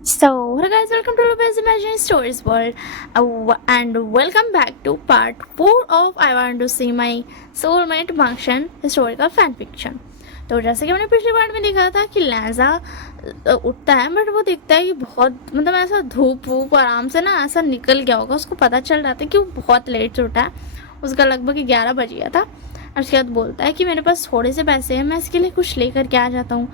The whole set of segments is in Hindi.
So, hello guys, welcome to Lopez Imaginary Stories World, and welcome back to part 4 of I Want to See My Soulmate Function Historical Fan Fiction. तो जैसे कि मैंने पिछली बार में देखा था कि लैंजा उठता है, बट वो दिखता है कि बहुत मतलब ऐसा धूप वूप आराम से ना ऐसा निकल गया होगा, उसको पता चल रहा था कि वो बहुत लेट से उठा है, उसका लगभग 11 बज गया था। और उसके बाद बोलता है कि मेरे पास थोड़े से पैसे हैं, मैं इसके लिए कुछ लेकर के आ जाता हूँ,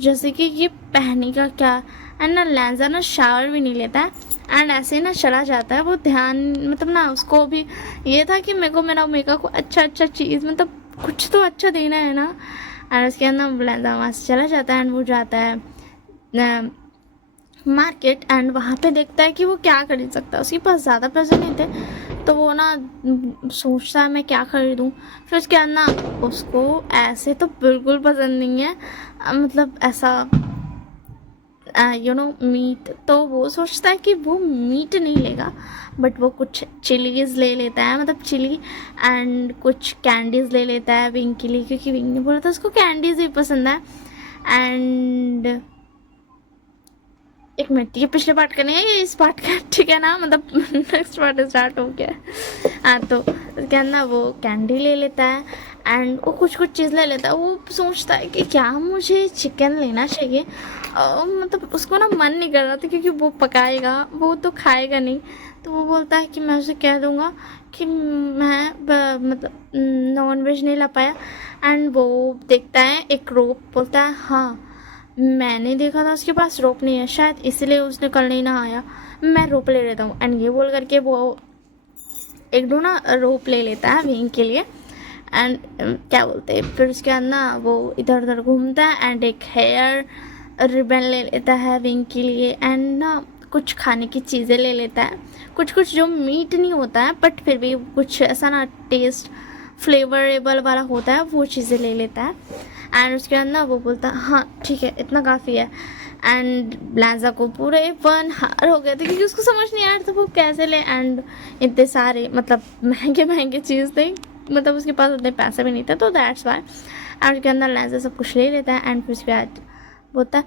जैसे कि ये पहनने का क्या। एंड ना लैंजा ना शावर भी नहीं लेता है एंड ऐसे ना चला जाता है। वो ध्यान मतलब ना उसको भी ये था कि मेरे को मेरा मेकअप को अच्छा चीज़ मतलब कुछ तो अच्छा देना है ना। एंड उसके अंदर लैंजा वहाँ से चला जाता है एंड वो जाता है मार्केट एंड वहाँ पे देखता है कि वो क्या खरीद सकता है। उसके पास ज़्यादा पैसे नहीं थे तो वो ना सोचता है मैं क्या खरीदूँ। फिर उसके बाद ना उसको ऐसे तो बिल्कुल पसंद नहीं है, मतलब ऐसा मीट। तो वो सोचता है कि वो मीट नहीं लेगा, बट वो कुछ चिलीज ले लेता है, मतलब चिली एंड कुछ कैंडीज़ ले लेता है विंग के लिए, क्योंकि विंग ने बोला था उसको कैंडीज़ भी पसंद है। एंड एक मिनट, ये पिछले पार्ट का नहीं है, ये इस पार्ट का ठीक है ना, मतलब नेक्स्ट पार्ट स्टार्ट हो गया। हाँ, तो उसके अंदर वो कैंडी ले लेता है एंड वो कुछ चीज़ ले लेता है। वो सोचता है कि क्या मुझे चिकन लेना चाहिए, मतलब उसको ना मन नहीं कर रहा था क्योंकि वो पकाएगा, वो तो खाएगा नहीं। तो वो बोलता है कि मैं उसे कह दूँगा कि मैं मतलब नॉन वेज नहीं ला पाया। एंड वो देखता है एक रोप, बोलता है हाँ मैंने देखा था उसके पास रोप नहीं है, शायद इसलिए उसने कल नहीं नहाया, मैं रोप ले लेता हूँ। एंड ये बोल करके वो एक दो ना रोप ले लेता है विंग के लिए। एंड क्या बोलते हैं, फिर उसके बाद ना वो इधर उधर घूमता है एंड एक हेयर रिबन ले लेता है विंग के लिए। एंड ना कुछ खाने की चीज़ें ले लेता है, कुछ जो मीट नहीं होता है बट फिर भी कुछ ऐसा ना टेस्ट फ्लेवरेबल वाला होता है, वो चीज़ें ले लेता है। एंड उसके बाद ना वो बोलता है हाँ ठीक है इतना काफ़ी है। एंड ब्लांजा को पूरे 1 हार हो गए थे क्योंकि उसको समझ नहीं आया था वो कैसे ले। एंड इतने सारे मतलब महंगे चीज़ थे, मतलब उसके पास उतने पैसे भी नहीं थे, तो दैट्स वाई। एंड उसके अंदर लैंजा सब कुछ ले लेता है एंड फिर उसके बाद बोलता है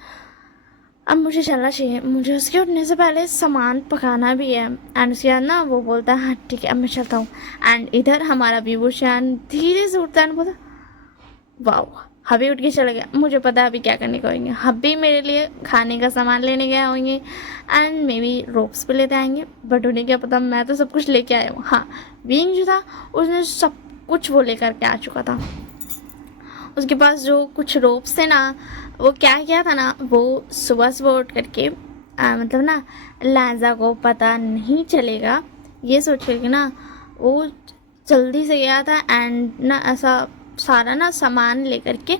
अब मुझे चलना चाहिए, मुझे उसके उठने से पहले सामान पकाना भी है। एंड उसके बाद ना वो बोलता है हाँ ठीक है अब मैं चलता हूँ। एंड इधर हमारा विभूषण धीरे से उठता है एंड बोलता वाह, हबी उठ के चले गया, मुझे पता है अभी क्या करने को होंगे। हबी मेरे लिए खाने का सामान लेने गए होंगे एंड मे बी रोप्स भी लेते आएंगे, बट उन्हें क्या पता मैं तो सब कुछ लेके आया हूँ। हाँ, विंग जो था उसने सब कुछ वो लेकर के आ चुका था। उसके पास जो कुछ रोप्स थे ना, वो क्या किया था ना, वो सुबह उठ करके मतलब ना लैंजा को पता नहीं चलेगा ये सोच करके ना वो जल्दी से गया था एंड ना ऐसा सारा ना सामान लेकर के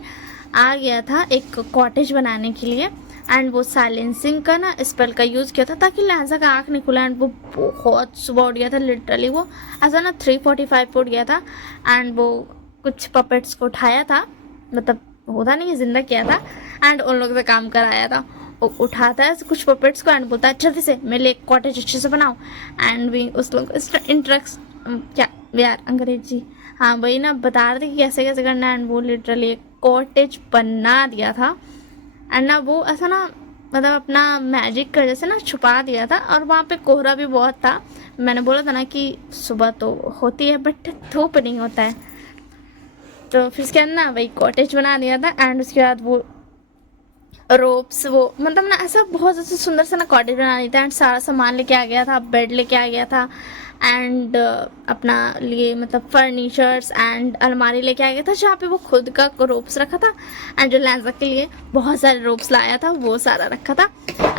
आ गया था एक कॉटेज बनाने के लिए। एंड वो साइलेंसिंग का ना स्पेल का यूज़ किया था ताकि लैंजा का आँख नहीं खुला। एंड वो बहुत सुबह उठ गया था, लिटरली वो ऐसा ना 3:45 पे उठ गया था। एंड वो कुछ पपेट्स को उठाया था, मतलब होता नहीं जिंदा किया था, एंड उन लोगों से काम कराया था। वो उठाता है कुछ पपेट्स को एंड बोलता है जल्दी से मेरे लिए कॉटेज अच्छे से बनाओ। एंड भी उस लोग इंट्रक्स क्या यार अंग्रेजी, हाँ वही ना बता रहे थे कि कैसे कैसे करना है। एंड वो लिटरली एक कॉटेज बना दिया था। एंड ना वो ऐसा ना मतलब अपना मैजिक का जैसे ना छुपा दिया था। और वहाँ पे कोहरा भी बहुत था, मैंने बोला था ना कि सुबह तो होती है बट धूप नहीं होता है। तो फिर उसके बाद ना वही कॉटेज बना दिया था। एंड उसके बाद वो रोप्स वो मतलब ना ऐसा बहुत ऐसा सुंदर सा ना कॉटेज बना दिया था। एंड सारा सामान लेके आ गया था, बेड लेके आ गया था एंड अपना लिए मतलब फर्नीचर्स एंड अलमारी लेके आ गया था जहाँ पे वो खुद का रोप्स रखा था। एंड जो लैंजा के लिए बहुत सारे रोप्स लाया था वो सारा रखा था।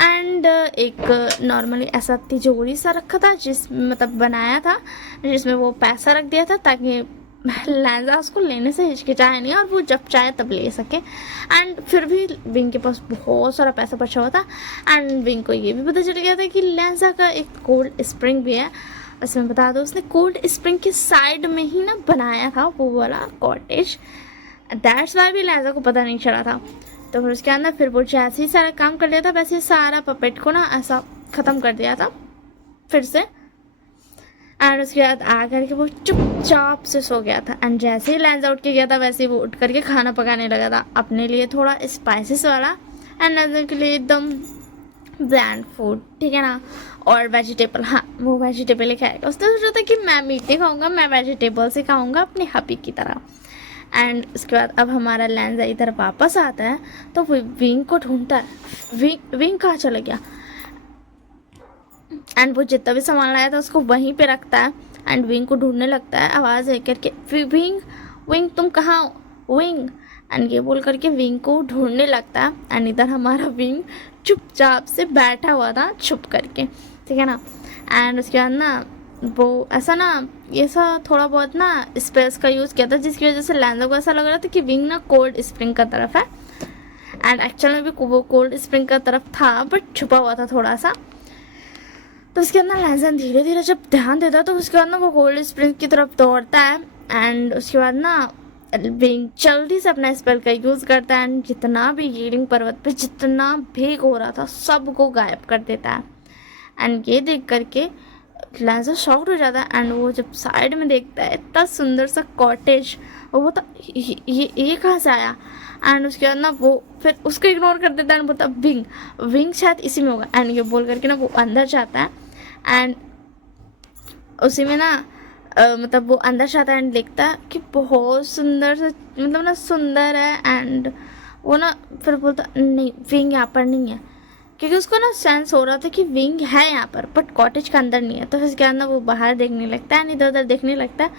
एंड एक नॉर्मली ऐसा तिजोरी सा रखा था जिस मतलब बनाया था जिसमें वो पैसा रख दिया था ताकि लैंजा उसको लेने से हिचकिचाए नहीं और वो जब चाहे तब ले सके। एंड फिर भी विंग के पास बहुत सारा पैसा बचा हुआ था। एंड विंग को ये भी पता चल गया था कि लैंजा का एक कोल्ड स्प्रिंग भी है। उसमें बता दो उसने कोल्ड स्प्रिंग के साइड में ही ना बनाया था वो वाला कॉटेज, दैट्स वाई भी लैंजा को पता नहीं चला था। तो फिर उसके अंदर फिर वो जैसे ही सारा काम कर लिया था वैसे ही सारा पपेट को ना ऐसा ख़त्म कर दिया था फिर से। एंड उसके बाद आ करके वो चुपचाप से सो गया था। एंड जैसे ही लैंजा उठ के गया था वैसे ही वो उठ करके खाना पकाने लगा था अपने लिए थोड़ा स्पाइसेस वाला एंड लैंजा के लिए एकदम ब्लैंड फूड, ठीक है ना, और वेजिटेबल, हाँ वो वेजिटेबल ही खाएगा। उसने सोचा था कि मैं मीट नहीं खाऊंगा, मैं वेजिटेबल्स ही खाऊंगा अपने हबी की तरह। एंड उसके बाद अब हमारा लैंजा इधर वापस आता है तो वो विंग को ढूंढता है। विंग कहाँ चला गया? एंड वो जितना भी सामान लाया था उसको वहीं पे रखता है एंड विंग को ढूंढने लगता है आवाज़ है करके, विंग विंग तुम कहाँ हो विंग? एंड ये बोल करके विंग को ढूंढने लगता है। एंड इधर हमारा विंग चुपचाप से बैठा हुआ था छुप करके, ठीक है ना। एंड उसके बाद ना वो ऐसा ना ये सा थोड़ा बहुत ना स्पेस का यूज़ किया था, जिसकी वजह से लैंजा को ऐसा लग रहा था कि विंग ना कोल्ड स्प्रिंग का तरफ है। एंड एक्चुअल में भी वो कोल्ड स्प्रिंग का तरफ था बट छुपा हुआ था थोड़ा सा। तो उसके अंदर लैंजा धीरे धीरे जब ध्यान देता है तो उसके बाद ना वो कोल्ड स्प्रिंग की तरफ दौड़ता है। एंड उसके बाद ना विंग जल्दी से अपना स्पेल का यूज़ करता है एंड जितना भी हीलिंग पर्वत पे जितना भीग हो रहा था सबको गायब कर देता है। एंड ये देख करके लैंजा शॉक्ड हो जाता है। एंड वो जब साइड में देखता है इतना सुंदर सा कॉटेज, वो तो ये कहाँ से आया? एंड उसके बाद ना वो फिर उसको इग्नोर कर देता है एंड बोलता विंग विंग शायद इसी में होगा। एंड ये बोल करके ना वो अंदर जाता है एंड उसी में ना मतलब वो अंदर जाता है एंड देखता है कि बहुत सुंदर सा, मतलब ना सुंदर है। एंड वो ना फिर बोलता नहीं विंग यहाँ पर नहीं है, क्योंकि उसको ना सेंस हो रहा था कि विंग है यहाँ पर बट कॉटेज के अंदर नहीं है। तो उसके बाद ना वो बाहर देखने लगता है, इधर उधर देखने लगता है।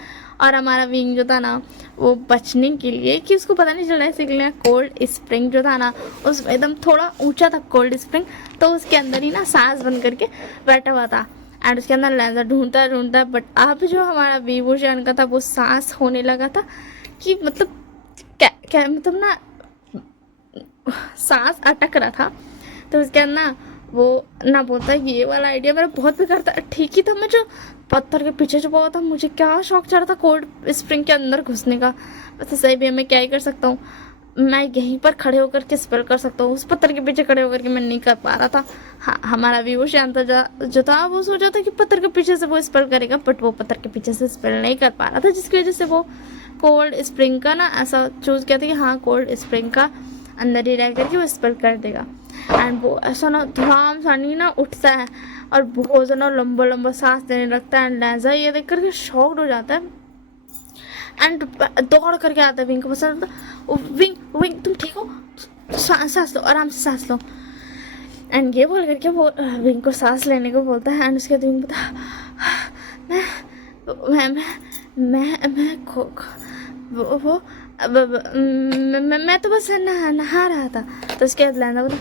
और हमारा विंग जो था ना वो बचने के लिए, कि उसको पता नहीं चल रहा है इसलिए कोल्ड स्प्रिंग जो था ना उस एकदम थोड़ा ऊंचा था कोल्ड स्प्रिंग, तो उसके अंदर ही ना सांस बंद करके बैठा हुआ था। एंड उसके अंदर लैंजा ढूंढता बट अब जो हमारा विभूषण का था वो सांस होने लगा था कि मतलब क्या मतलब ना सांस अटक रहा था। तो उसके अंदर ना वो ना बोलता है ये वाला आइडिया मेरा बहुत बेकार था, ठीक ही था, मैं जो पत्थर के पीछे छुपा हुआ था मुझे क्या शौक चढ़ा था कोल्ड स्प्रिंग के अंदर घुसने का। वैसे सही भी है, मैं क्या ही कर सकता हूँ, मैं यहीं पर खड़े होकर के स्पेल कर सकता हूँ, उस पत्थर के पीछे खड़े होकर के मैं नहीं कर पा रहा था। हाँ हमारा भी वो शांत जो था वो सोचा था कि पत्थर के पीछे से वो स्पेल करेगा बट वो पत्थर के पीछे से स्पेल नहीं कर पा रहा था, जिसकी वजह से वो कोल्ड स्प्रिंग का ना ऐसा चूज़ किया था कि हाँ कोल्ड स्प्रिंग का अंदर ही रह करके वो स्पेल कर देगा। एंड वो ऐसा ना धड़ाम सानी ना उठता है और बहुत ज़्यादा लंबा लंबा सांस देने लगता है। एंड लैंजा ये देख करके शॉक्ड हो जाता है एंड दौड़ करके आता है विंग को पसंद। विंग विंग तुम ठीक हो? सांस लो, आराम से सांस लो। एंड ये बोल करके वो विंग को सांस लेने को बोलता है। एंड उसके बाद विंग बोलता मैं खो वो मैं तो बस नहा रहा था। तो उसके बाद लैंजा बोला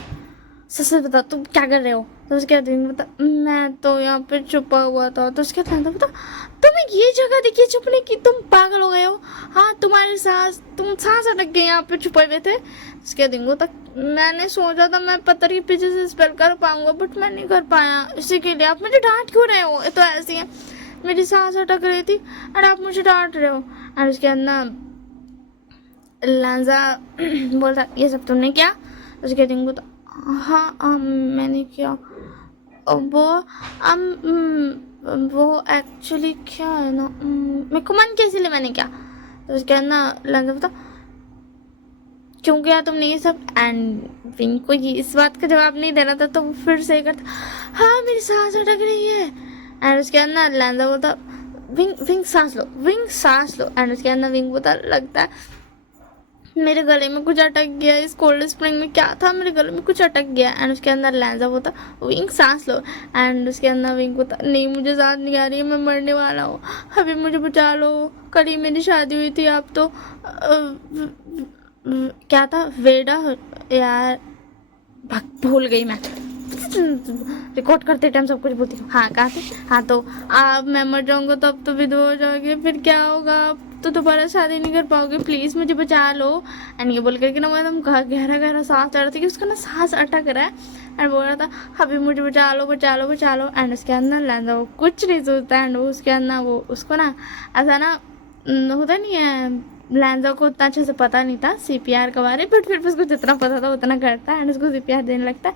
सच बता तुम क्या कर रहे हो? तो उसके बाद विंग बता मैं तो यहाँ पे छुपा हुआ था। तो उसके बाद लैंजा बता तुम्हें ये जगह देखी छुपने की, तुम पागल हो गए हो? हाँ तुम्हारी तुम सांस अटक गए यहाँ पे छुपे हुए थे। उसके दिन तक मैंने सोचा था मैं पत्थर के पीछे से स्पेल कर पाऊंगा बट मैं नहीं कर पाया, इसी के लिए आप मुझे डांट क्यों रहे हो? ये तो ऐसी है, मेरी सांस अटक रही थी और आप मुझे डांट रहे हो। और उसके बाद ना लैंजा बोलता ये सब तुमने किया? उसके दिन तो हाँ मैंने किया। वो एक्चुअली क्या है ना मेरे को मन किया इसलिए मैंने किया। तो उसके बाद ना लैंजा बता क्यों किया तुमने ये सब? एंड विंग को ये इस बात का जवाब नहीं देना था तो वो फिर से करता हाँ मेरी सांस अटक रही है। एंड उसके बाद ना लैंजा बोलता विंग सांस लो, विंग सांस लो। एंड उसके बाद ना विंग बोलता लगता है मेरे गले में कुछ अटक गया, इस कोल्ड स्प्रिंग में क्या था, मेरे गले में कुछ अटक गया। एंड उसके अंदर लैंजा होता विंग सांस लो। एंड उसके अंदर विंग होता नहीं मुझे सांस नहीं आ रही है, मैं मरने वाला हूँ, अभी मुझे बचा लो, कल ही मेरी शादी हुई थी। आप तो क्या था वेडा यार, भूल गई मैं, रिकॉर्ड करते टाइम सब कुछ बोलती हूँ। हाँ कहा थे, हाँ तो आप मैं मर जाऊँगा तो अब तो विधवा हो जाओगे, फिर क्या होगा, आप तो दोबारा शादी नहीं कर पाओगे, प्लीज़ मुझे बचा लो। एंड ये बोल करके ना मैं एकदम गहरा गहरा सांस चढ़ रहा था कि उसका ना सांस अटक रहा है। एंड बोल रहा था अभी मुझे बचा लो बचा लो बचा लो। एंड उसके अंदर लैंजा वो कुछ नहीं सोचता। एंड वो उसके अंदर वो उसको ना ऐसा ना होता नहीं है, लैंजा को उतना अच्छे से पता नहीं था CPR के बारे बट फिर भी उसको जितना पता था उतना करता है एंड उसको CPR देने लगता है।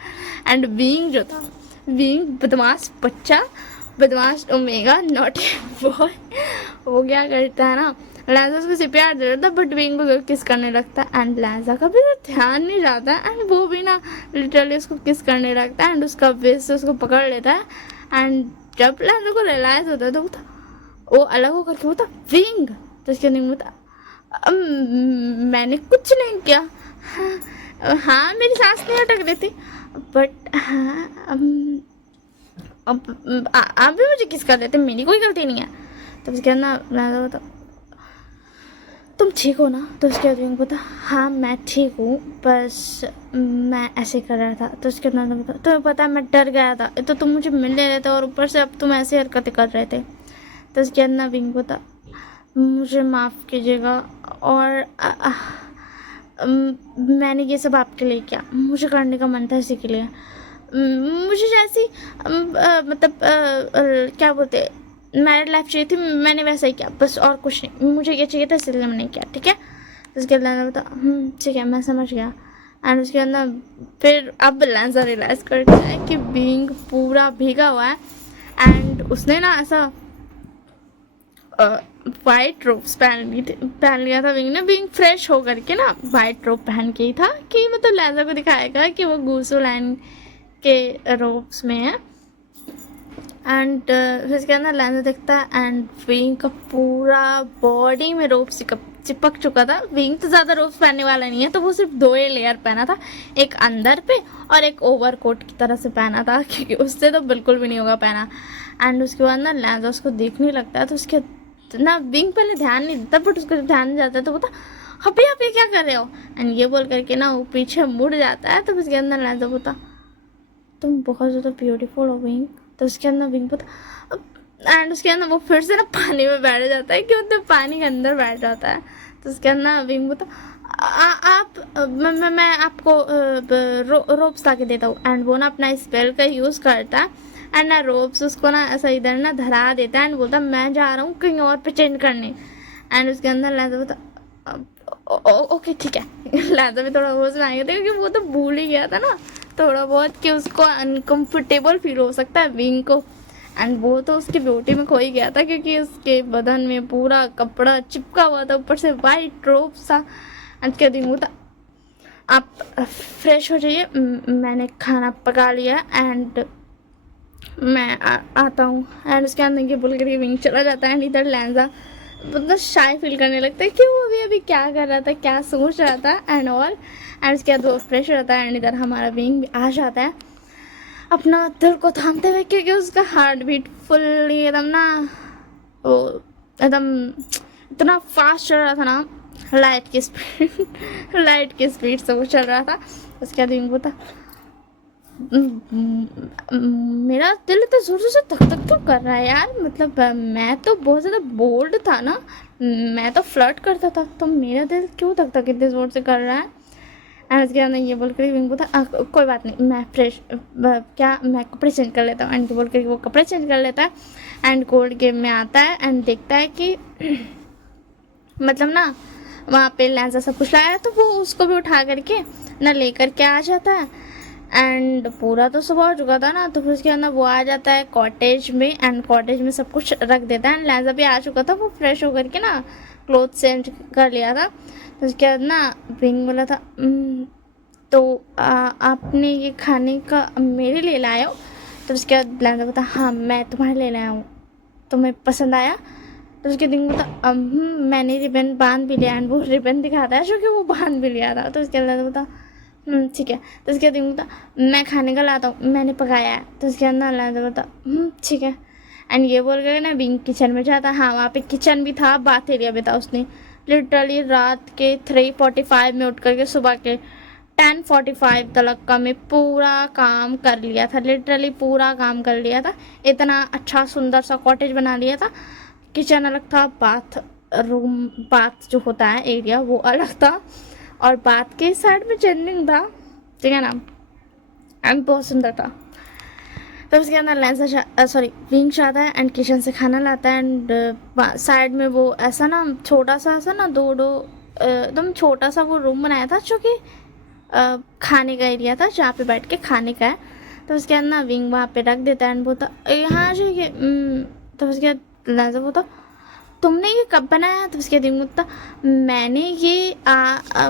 एंड विंग जो था, विंग बदमाश बच्चा, बदमाश ओमेगा नॉटी बॉय, वो क्या करता है ना लहजा उसको CPR दे रहा था बट विंग को किस करने लगता है एंड लहजा का भी ध्यान नहीं जाता है एंड वो भी ना लिटरली उसको किस करने लगता है एंड उसका वेस्ट से उसको पकड़ लेता है एंड जब लहजा को रियलाइज होता है तो वो अलग होकर के होता विंग, तो उसके नहीं होता मैंने कुछ नहीं किया, हाँ मेरी सांस नहीं अटक रही थी बट हाँ अब आप भी मुझे किस कर देते, मेरी कोई गलती नहीं है। तब उसके ना लहजा बता तुम ठीक हो ना, तो उसके बाद बता हाँ मैं ठीक हूँ बस मैं ऐसे कर रहा था। तो उसके बाद बता तुम्हें पता है मैं डर गया था, तो तुम मुझे मिल ले रहे थे और ऊपर से अब तुम ऐसे हरकतें कर रहे थे। तो उसके बाद विंग बता मुझे माफ़ कीजिएगा और मैंने ये सब आपके लिए किया, मुझे करने का मन था इसी के लिए, मुझे जैसी मतलब क्या बोलते मैरिड लाइफ चाहिए थी मैंने वैसा ही किया बस और कुछ नहीं, मुझे ये चाहिए था इसलिए मैंने किया, ठीक है। तो उसके बाद बता ठीक है मैं समझ गया एंड उसके अंदर फिर अब लहजा रियलाइज़ करता है कि बीइंग पूरा भीगा हुआ है एंड उसने ना ऐसा वाइट रोब्स पहन लिया था विंग ने, बीइंग फ्रेश होकर के ना वाइट रोब पहन के ही था कि मतलब लहजा को दिखाएगा कि वो गूसो लाइन के रोब्स में है एंड फिर इसके अंदर लहजा दिखता है एंड विंग का पूरा बॉडी में रोब चिपक चुका था। विंग तो ज़्यादा रोब्स पहनने वाला नहीं है तो वो सिर्फ 2 लेयर पहना था, एक अंदर पे और एक ओवर कोट की तरह से पहना था क्योंकि उससे तो बिल्कुल भी नहीं होगा पहना। एंड उसके बाद ना लहजा उसको देखने लगता है तो उसके ना विंग पहले ध्यान नहीं देता बट उसको ध्यान नहीं जाता है तो बोलता अभी आप ये क्या कर रहे हो एंड ये बोल करके ना वो पीछे मुड़ जाता है। तो उसके अंदर लहजा बोलता तुम बहुत ज़्यादा ब्यूटीफुल हो विंग। तो उसके अंदर विंग बोलता एंड उसके अंदर वो फिर से ना पानी में बैठ जाता है कि मतलब पानी के अंदर बैठ जाता है। तो उसके अंदर विंग बोलता आप मैं आपको रोप्स ला के देता हूँ एंड वो ना अपना स्पेल का यूज़ करता है एंड ना रोप्स उसको ना ऐसा इधर ना धरा देता है एंड बोलता मैं जा रहा हूँ कहीं और पे चेंज करने एंड उसके अंदर लहजा बोलता ओके ठीक है। लहजा भी थोड़ा होश में आ गया था क्योंकि वो तो भूल ही गया था ना थोड़ा बहुत कि उसको अनकम्फर्टेबल फील हो सकता है विंग को एंड वो तो उसकी ब्यूटी में खो ही गया था क्योंकि उसके बदन में पूरा कपड़ा चिपका हुआ था ऊपर से वाइट रोब सा। एंड क्या दिन होता आप फ्रेश हो जाइए मैंने खाना पका लिया एंड मैं आता हूँ एंड उसके अंदर ये बोल कर विंग चला जाता है एंड इधर लहजा मतलब शाय फील करने लगता है कि वो अभी क्या कर रहा था क्या सोच रहा था एंड ऑल एंड उसके बाद वो फ्रेश हो जाता है एंड इधर हमारा विंग भी आ जाता है अपना दिल को थामते हुए क्योंकि उसका हार्ट बीट फुल्ली एकदम ना वो एकदम इतना फास्ट चल रहा था ना लाइट की स्पीड से वो चल रहा था। उसके बाद विंग बोलता मेरा दिल इतना जोर से धक धक क्यों कर रहा है यार, मतलब मैं तो बहुत ज़्यादा बोल्ड था ना, मैं तो फ्लर्ट करता था तो मेरा दिल क्यों धक धक इतने ज़ोर से कर रहा है। एंड उसके बाद ये बोल कर विंग बोलता कोई बात नहीं मैं फ्रेश मैं कपड़े चेंज कर लेता हूँ एंड बोल कर वो कपड़े चेंज कर लेता है एंड कोल्ड गेम में आता है एंड देखता है कि मतलब ना वहाँ पे लहजा सब कुछ लाया तो वो उसको भी उठा करके ना लेकर के आ जाता है एंड पूरा तो सुबह हो चुका था ना तो फिर उसके अंदर वो आ जाता है कॉटेज में एंड कॉटेज में सब कुछ रख देता है एंड लहजा भी आ चुका था वो फ्रेश होकर के ना क्लोथ चेंज कर लिया था। तो उसके बाद ना विंग बोला था तो आपने ये खाने का मेरे लिए लाए हो। तो उसके बाद लहजा बोला हाँ मैं तुम्हारे लिए लाया हूँ तुम्हें पसंद आया। तो उसके दिन बोला मैंने रिबन बांध भी लिया एंड वो रिबन दिखाता है जो कि वो बांध भी लिया था। तो उसके बाद बोला ठीक है। तो उसके बाद बोलता मैं खाने का लाता हूँ मैंने पकाया है। तो उसके अंदर लहजा बोलता ठीक है एंड ये बोल कर ना विंग किचन में जाता। हाँ वहाँ पे किचन भी था बाथ एरिया भी था। उसने लिटरली रात के 3:45 में उठ करके सुबह के 10:45 तक का में पूरा काम कर लिया था, लिटरली पूरा काम कर लिया था। इतना अच्छा सुंदर सा कॉटेज बना लिया था। किचन अलग था, बाथ जो होता है एरिया वो अलग था और बाथ के साइड में चेंजिंग था, ठीक है ना, एंड बहुत सुंदर था। तो उसके अंदर लहजा विंग आता है एंड किचन से खाना लाता है एंड साइड में वो ऐसा ना छोटा सा ऐसा ना दो एकदम छोटा सा वो रूम बनाया था जो कि खाने का एरिया था जहाँ पे बैठ के खाने का है। तो उसके अंदर विंग वहाँ पे रख देता है एंड बोलता यहाँ जाइए। तो उसके बाद लहजा बोलता तुमने ये कब बनाया? तो उसके दिन बोलता मैंने ये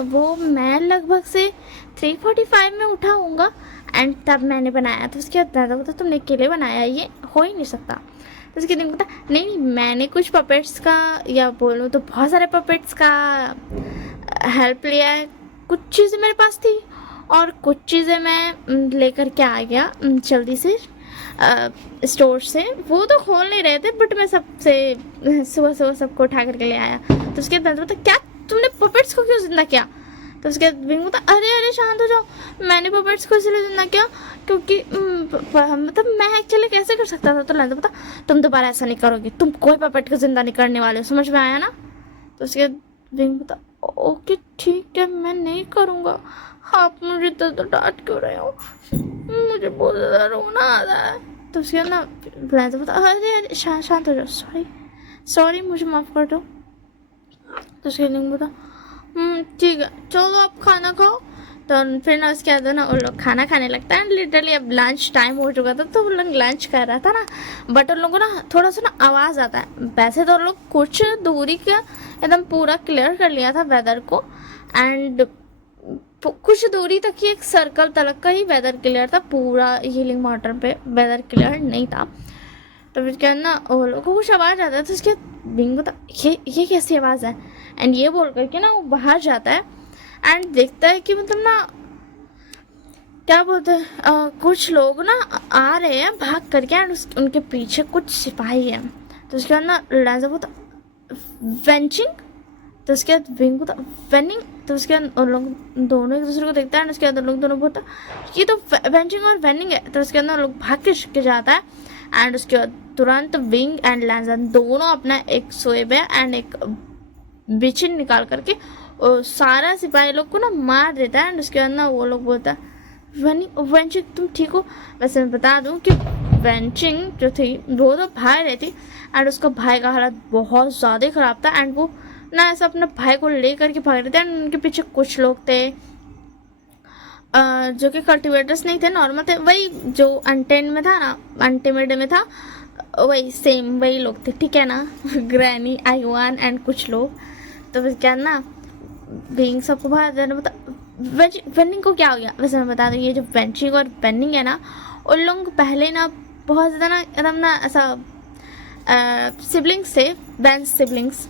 वो मैं लगभग से 3:45 में उठा होऊंगा एंड तब मैंने बनाया। तो उसके बाद दादा बोलता तुमने अकेले बनाया, ये हो ही नहीं सकता। तो उसके दिन बोलता नहीं नहीं, मैंने कुछ पपेट्स का या बोलूँ तो बहुत सारे पपेट्स का हेल्प लिया है। कुछ चीज़ें मेरे पास थी और कुछ चीज़ें मैं लेकर के आ गया जल्दी से स्टोर से। वो तो खोल नहीं रहे थे बट मैं सबसे सुबह सुबह सबको उठा करके ले आया। तो उसके बाद बोलता क्या तुमने पपेट्स को क्यों जिंदा किया? तो उसके बाद बिंग बोलता अरे अरे शांत हो जाओ, मैंने पपेट्स को इसलिए जिंदा किया क्योंकि मतलब मैं एक्चुअली कैसे कर सकता था। तो लंदन बोलता तुम दोबारा ऐसा नहीं करोगे, तुम कोई पपेट को जिंदा नहीं करने वाले हो, समझ में आया ना? तो उसके बाद बिंग बोलता ओके ठीक है मैं नहीं करूँगा। आप मुझे तो डांट क्यों रहे हो, मुझे बहुत ज़्यादा रोना आ रहा है। तो उसके बाद ना लंदन बोलता अरे अरे शांत हो जाओ, सॉरी सॉरी मुझे माफ़ कर दो। तो उसके बाद बोलता ठीक है चलो आप खाना खाओ। तो फिर ना उसके बाद ना उन लोग खाना खाने लगता है। लिटरली अब लंच टाइम हो चुका था तो वो लोग लंच कर रहा था ना, बट उन लोगों को ना थोड़ा सा ना आवाज़ आता है। वैसे तो लोग कुछ दूरी का एकदम पूरा क्लियर कर लिया था वेदर को, एंड कुछ दूरी तक ही एक सर्कल तलक का ही वेदर क्लियर था, पूरा हीलिंग वाटर पे वेदर क्लियर नहीं था। तो फिर क्या ना वो लोग को कुछ आवाज़ आता है। तो उसके बिंग बोलता ये कैसी आवाज़ है, एंड ये बोल करके ना वो बाहर जाता है एंड देखता है कि मतलब ना क्या बोलते हैं कुछ लोग ना आ रहे हैं भाग करके एंड उनके पीछे कुछ सिपाही हैं। तो उसके बाद ना लाजा बोलता वेंचिंग। तो उसके बाद बिंग बोलता वेनिंग। तो उसके बाद उन लोग दोनों एक दूसरे को देखता है एंड उसके बाद उन लोग दोनों बोलता ये तो वेंचिंग और वेनिंग है। तो उसके बाद ना लोग भाग के जाता है एंड उसके बाद तुरंत विंग एंड लैंजन दोनों अपना एक सोएब एंड एक बिचिन निकाल करके और सारा सिपाही लोग को ना मार देता है। एंड उसके बाद ना वो लोग बोलता है वेंचिंग तुम ठीक हो? वैसे मैं बता दूं कि वेंचिंग जो थी वो तो भाग रही थी एंड उसका भाई का हालत बहुत ज़्यादा ख़राब था एंड वो ना ऐसा अपने भाई को ले करके भाग रहे थे एंड उनके पीछे कुछ लोग थे जो कि कल्टिवेटर्स नहीं थे, नॉर्मल थे, वही जो अनटेंड में था ना, अनटिमिड में था वही सेम वही लोग थे, ठीक है ना? ग्रैनी आईवान एंड कुछ लोग। तो फिर क्या ना बीइंग सबको बाहर जाने बता वेनिंग को क्या हो गया। वैसे मैं बता दूँ ये जो वेंचिंग और वेनिंग है ना उन लोग पहले ना बहुत ज़्यादा ना एकदम ना ऐसा सिबलिंग्स थे, वैन सिबलिंग्स।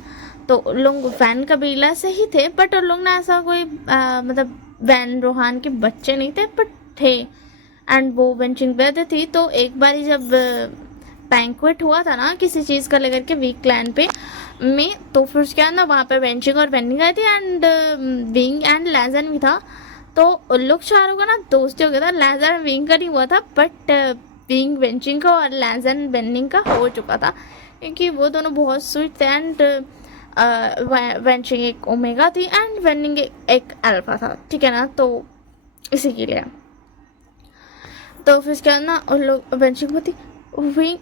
तो उन लोग वैन कबीला से ही थे बट उन लोग ना ऐसा कोई मतलब वैन रोहान के बच्चे नहीं थे बट थे एंड वो वेंचिंग पे थी। तो एक बार जब बैंक्वेट हुआ था ना किसी चीज़ का लेकर के वीक क्लैन पे में, तो फिर क्या ना वहाँ पे वेंचिंग और वेनिंग आई थी एंड विंग एंड लैजन भी था। तो उन लोग चारों का ना दोस्ती हो गया था। लैजन विंग का नहीं हुआ था बट विंग वेंचिंग का और लैजन वेनिंग का हो चुका था क्योंकि वो दोनों बहुत स्वीट थे एंड वेंचिंग एक ओमेगा थी एंड वेनिंग एक अल्फा था, ठीक है ना? तो इसी के लिए तो फिर क्या ना उन लोग वेंचिंग होती विंग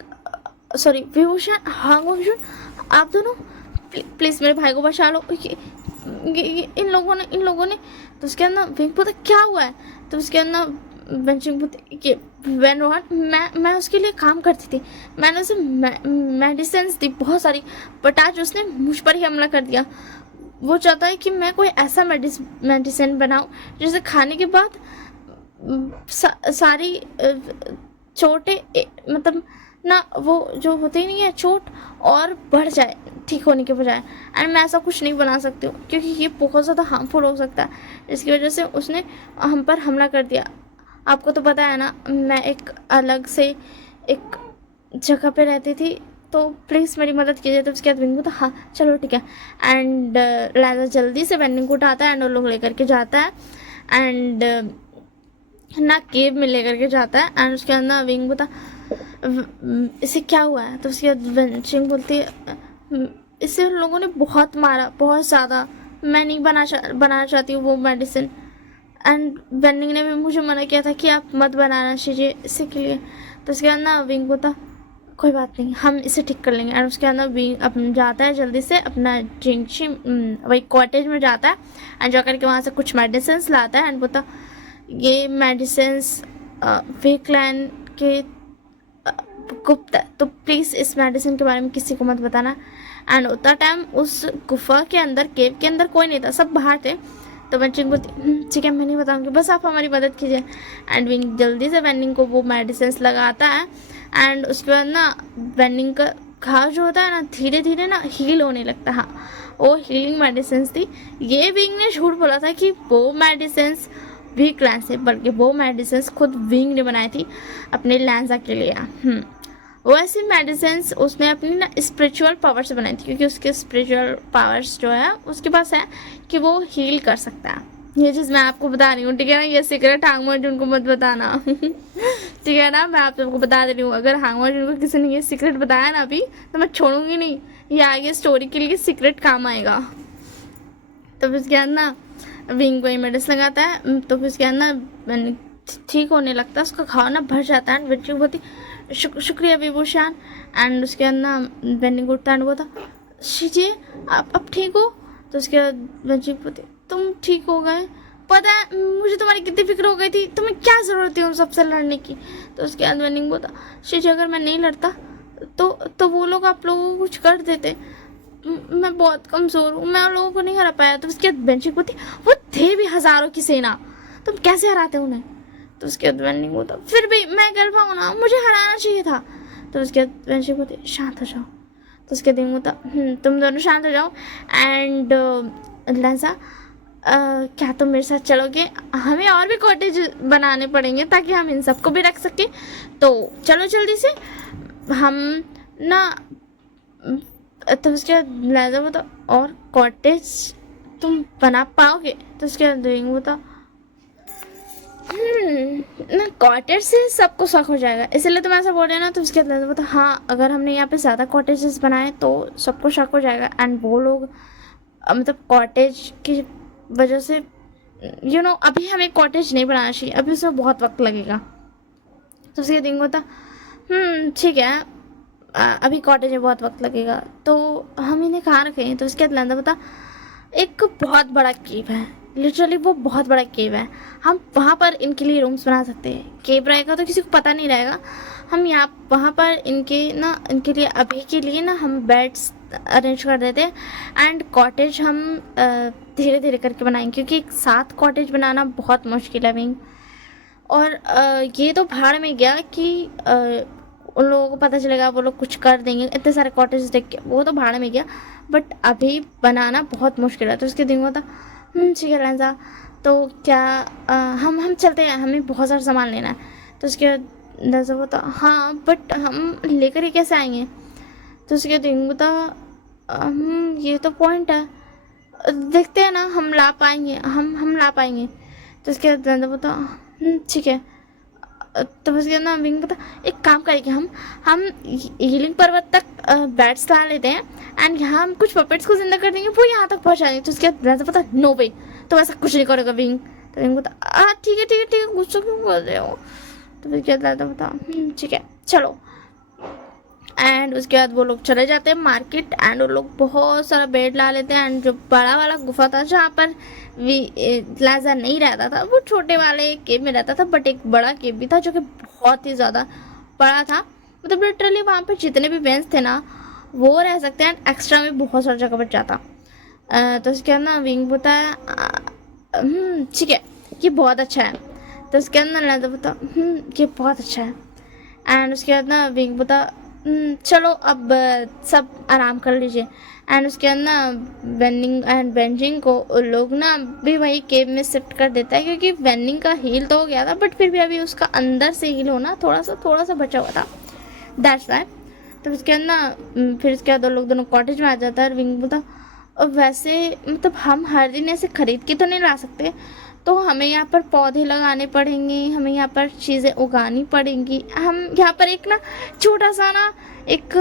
सॉरी विभूषण, हाँ विभूषण आप दोनों प्लीज़ मेरे भाई को बचा लो। इन लोगों ने तो उसके अंदर विंग पता क्या हुआ है। तो उसके अंदर वेंचिंग कि वैन रोहन मैं उसके लिए काम करती थी, मैंने उसे मेडिसिन दी बहुत सारी बट आज उसने मुझ पर ही हमला कर दिया। वो चाहता है कि मैं कोई ऐसा मेडिसिन बनाऊं जिसे खाने के बाद सारी चोटें मतलब ना वो जो होती नहीं है चोट और बढ़ जाए ठीक होने के बजाय। एंड मैं ऐसा कुछ नहीं बना सकती हूँ क्योंकि ये बहुत ज़्यादा हार्मफुल हो सकता है, इसकी वजह से उसने हम पर हमला कर दिया। आपको तो पता है ना मैं एक अलग से एक जगह पे रहती थी, तो प्लीज़ मेरी मदद कीजिए। तो उसके बाद विंग तो हाँ चलो ठीक है एंड लाजा जल्दी से वेनिंग को उठाता है एंड वो लोग लेकर के जाता है एंड ना केव में लेकर के जाता है एंड उसके अंदर विंग बता इसे क्या हुआ है। तो उसके बाद वेंचिंग बोलती है इसे उन लोगों ने बहुत मारा बहुत ज़्यादा, मैं नहीं बनाना चाहती हूँ वो मेडिसिन एंड वेनिंग ने भी मुझे मना किया था कि आप मत बनाना चाहिए इसी के लिए। तो उसके बाद ना विंग बोलता कोई बात नहीं हम इसे ठीक कर लेंगे एंड उसके अंदर विंग अपन जाता है जल्दी से अपना जिंगशी वही कॉटेज में जाता है एंड जा करके वहाँ से कुछ मेडिसिन लाता है एंड बोलता ये मेडिसिन वीकलैन के गुप्त है तो प्लीज़ इस मेडिसिन के बारे में किसी को मत बताना एंड उतना टाइम उस गुफा के अंदर, केव के अंदर कोई नहीं था, सब बाहर थे। तो वेंचिंग बोलती ठीक है मैं नहीं बताऊँगी, बस आप हमारी मदद कीजिए। एंड विंग जल्दी से वेंडिंग को वो मेडिसिन लगाता है एंड उसके बाद ना वेंडिंग का घाव जो होता है ना धीरे धीरे ना हील होने लगता है। हाँ, वो हीलिंग मेडिसिन थी। ये विंग ने झूठ बोला था कि वो मेडिसिन वीक लैंस से, बल्कि वो मेडिसिन खुद विंग ने बनाई थी अपने लैंसा के लिए। वो ऐसी मेडिसिन उसने अपनी ना स्पिरिचुअल पावर से बनाई थी, क्योंकि उसके स्पिरिचुअल पावर्स जो है उसके पास है कि वो हील कर सकता है। ये चीज़ मैं आपको बता रही हूँ, ठीक है ना। ये सीक्रेट हांगमा जुन को मत बताना ठीक है ना, मैं आप सबको बता दे रही हूँ। अगर हांगमा जुन को किसी ने ये सीक्रेट बताया ना अभी, तो मैं छोड़ूंगी नहीं, ये आगे स्टोरी के लिए सीक्रेट काम आएगा। तो फिर उसके बाद ना विंग कोई मेडिसिन लगाता है, तो फिर उसके बाद ना ठीक होने लगता है, उसका घाव ना भर जाता है। विंग बहुत ही शुक्रिया विभूषण। एंड उसके बाद ना वेंडिंग उठता है, बोलता शीजिए आप अब ठीक हो। तो उसके बाद वेंडिंग बोलती तुम ठीक हो गए, पता है मुझे तुम्हारी कितनी फिक्र हो गई थी, तुम्हें क्या ज़रूरत थी उन सबसे लड़ने की। तो उसके बाद वेंडिंग बोलता शीजी अगर मैं नहीं लड़ता तो वो लोग आप लोगों को कुछ कर देते, मैं बहुत कमज़ोर हूँ, मैं उन लोगों को नहीं हरा पाया। तो उसके बाद बेंचिंग बोलती वो थे भी हज़ारों की सेना, तुम कैसे हराते उन्हें। तो उसके बाद वेंडिंग बोलता फिर भी मैं कर पाऊँ ना, मुझे हराना चाहिए था। तो उसके बाद बेंचिंग बोलती शांत हो जाओ। तो उसके दिन बोलता तुम दोनों शांत हो जाओ। एंड लैंसा क्या तुम मेरे साथ चलोगे, हमें और भी कॉटेज बनाने पड़ेंगे ताकि हम इन सबको भी रख सकें। तो चलो जल्दी से हम ना। तो उसके बाद लैंसा बोलता और कॉटेज तुम बना पाओगे। तो उसके बाद बोलता ना कॉटेज से सबको शौक हो जाएगा, इसलिए तुम ऐसा बोल रहे हो ना। तो उसके बाद बोलता हाँ अगर हमने यहाँ पे ज़्यादा कॉटेजेस बनाए तो सबको शौक हो जाएगा। एंड वो लोग मतलब कॉटेज की वजह से अभी हमें कॉटेज नहीं बनाना चाहिए, अभी उसमें बहुत वक्त लगेगा। तो उसके दिन होता ठीक है अभी कॉटेज में बहुत वक्त लगेगा, तो हम इन्हें कहाँ रखें। तो उसके बाद लैंसा बता एक बहुत बड़ा केव है, लिटरली वो बहुत बड़ा केव है, हम वहाँ पर इनके लिए रूम्स बना सकते हैं। केव रहेगा तो किसी को पता नहीं रहेगा, हम यहाँ वहाँ पर इनके लिए अभी के लिए ना हम बेड्स अरेंज कर देते हैं। एंड कॉटेज हम धीरे धीरे करके बनाएंगे, क्योंकि एक साथ कॉटेज बनाना बहुत मुश्किल है विंग। और ये तो भाड़ में गया कि उन लोगों को पता चलेगा, वो लोग कुछ कर देंगे, इतने सारे कॉटेज देख के, वो तो भाड़ में गया। बट अभी बनाना बहुत मुश्किल है। तो उसके दिन होता ठीक है लैंसा, तो क्या हम चलते हैं, हमें बहुत सारा सामान लेना है। तो उसके बाद लैंसा होता हाँ बट हम लेकर ही कैसे आएंगे। तो उसके दिन होता ये तो पॉइंट है, देखते हैं ना हम ला पाएंगे, हम ला पाएंगे। तो उसके बाद लैंसा होता ठीक है। तो उसके बाद ना विंग पता एक काम करेंगे, हम हीलिंग पर्वत तक बैट्स ला लेते हैं एंड यहाँ हम कुछ पपेट्स को जिंदा कर देंगे, वो यहाँ तक पहुँचा देंगे। तो उसके बाद पता नो वे, तो ऐसा कुछ नहीं करेगा विंग। तो विंग पता हाँ ठीक है गुस्सा क्यों कर रहे हो। तो फिर क्या पता ठीक है चलो। एंड उसके बाद वो लोग चले जाते हैं मार्केट एंड वो लोग बहुत सारा बेड ला लेते हैं। एंड जो बड़ा वाला गुफा था जहाँ पर लैंसा नहीं रहता था, वो छोटे वाले केव में रहता था, बट एक बड़ा केव भी था जो कि बहुत ही ज़्यादा बड़ा था। मतलब लिटरली वहाँ पर जितने भी बेंच थे ना वो रह सकते हैं, एक्स्ट्रा में बहुत सारा जगह बच जाता। तो उसके बाद ना विंग बताया ठीक है ये बहुत अच्छा है। तो उसके अंदर लैंसा बता ये बहुत अच्छा है। एंड उसके बाद ना विंग बता चलो अब सब आराम कर लीजिए। एंड उसके बाद ना वेंडिंग एंड बेंजिंग को लोग ना भी वही केव में शिफ्ट कर देता है, क्योंकि वेंडिंग का हील तो हो गया था बट फिर भी अभी उसका अंदर से हील होना थोड़ा सा बचा हुआ था, दैट्स वाई। तो उसके बाद ना फिर उसके बाद लोग दोनों कॉटेज में आ जाता है। विंग बोलता और वैसे मतलब हम हर दिन ऐसे खरीद के तो नहीं ला सकते, तो हमें यहाँ पर पौधे लगाने पड़ेंगे, हमें यहाँ पर चीज़ें उगानी पड़ेंगी, हम यहाँ पर एक ना छोटा सा ना एक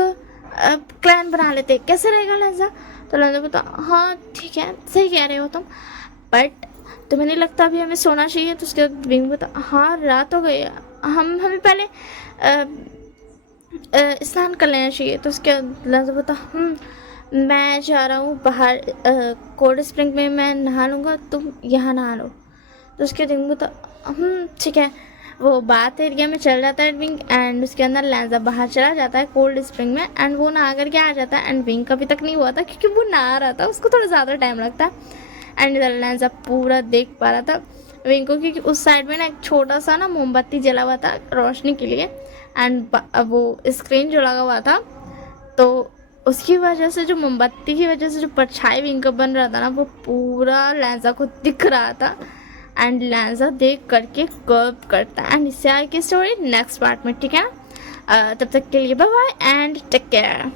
क्लैन बना लेते, कैसे रहेगा लैंसा। तो लैंसा बोलता हाँ ठीक है सही कह रहे हो तुम, बट तुम्हें नहीं लगता अभी हमें सोना चाहिए। तो उसके बाद विंग बोलता हाँ रात हो गई, हमें पहले स्नान कर लेना चाहिए। तो उसके बाद लैंसा बोलता मैं जा रहा हूँ बाहर कोल्ड स्प्रिंग में, मैं नहा लूँगा, तुम यहाँ नहा लो। तो उसके दिन बोलता ठीक है वो बात एरिया में चल जाता है विंग, एंड उसके अंदर लैंजा बाहर चला जाता है कोल्ड स्प्रिंग में, एंड वो नहा करके आ जाता है, एंड विंग का अभी तक नहीं हुआ था क्योंकि वो नहा रहा था, उसको थोड़ा ज़्यादा टाइम लगता है। एंड इधर लैंजा पूरा देख पा रहा था विंग को, क्योंकि उस साइड में ना एक छोटा सा ना मोमबत्ती जला हुआ था रोशनी के लिए, एंड वो स्क्रीन जो लगा हुआ था, तो उसकी वजह से, जो मोमबत्ती की वजह से जो परछाई विंग का बन रहा था ना, वो पूरा लैंजा को दिख रहा था। एंड लैंजा देख करके कर्व करता है, एंड इससे आगे की स्टोरी नेक्स्ट पार्ट में, ठीक है ना। तब तक के लिए bye bye and take care.